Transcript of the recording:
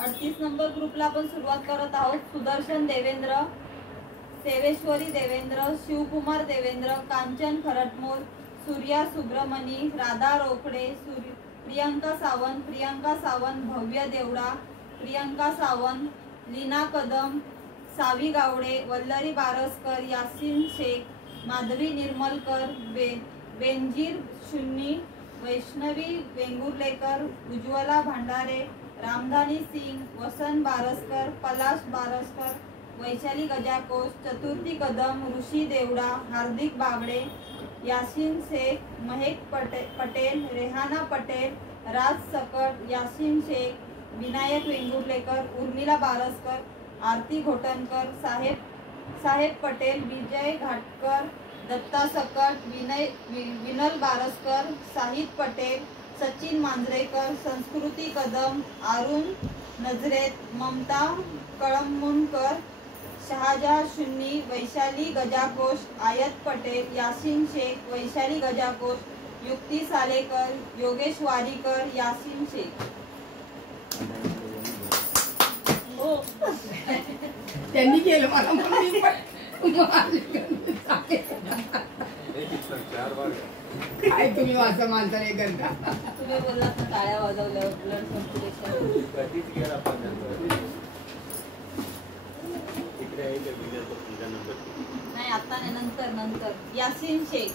38 number ग्रुपला आपण सुरुवात करत आहोत. सुदर्शन देवेंद्र, सेवेश्वरी देवेंद्र, शिवकुमार देवेंद्र, कांचन खरटमोर, सूर्या सुब्रमणी, राधा रोकडे, प्रियंका सावंत, भव्य देवडा, प्रियंका सावंत, लीना कदम, सावी गावडे, वल्लरी बारसकर, यासिन शेख, माधवी निर्मलकर, बेंजीर शुन्नी, वैष्णवी वेंगुर्लेकर, उज्ज्वला भांडारे, रामधानी सिंग, वसंत बारसकर, पलाश बारसकर, वैशाली गजाकोस, चतुर्थी कदम, ऋषी देवडा, हार्दिक बागडे, यासिन शेख, महक पटेल, रेहाना पटेल, राज सकट, यासिन शेख, विनायक वेंगुर्लेकर, उर्मिला बारसकर, आरती घोटनकर, साहेब पटेल, विजय घाटकर, दत्ता सकट, विनल बारसकर, साहिद पटेल, सचिन मांजरेकर, संस्कृती कदम, अरुण नजरेत, ममता कळमुणकर, शहाजहा शुन्नी, वैशाली गजाकोश, आयत पटेल, यासिन शेख, वैशाली गजाकोश, युक्ती सालेकर, योगेश वारीकर, यासिन शेख. त्यांनी केलं मला काय तुम्ही असं माणसं नाही करता. तुम्ही बोललात ना टाळ्या वाजवल्यावर ब्लड नाही, आता नाही, नंतर. यासिन शेख,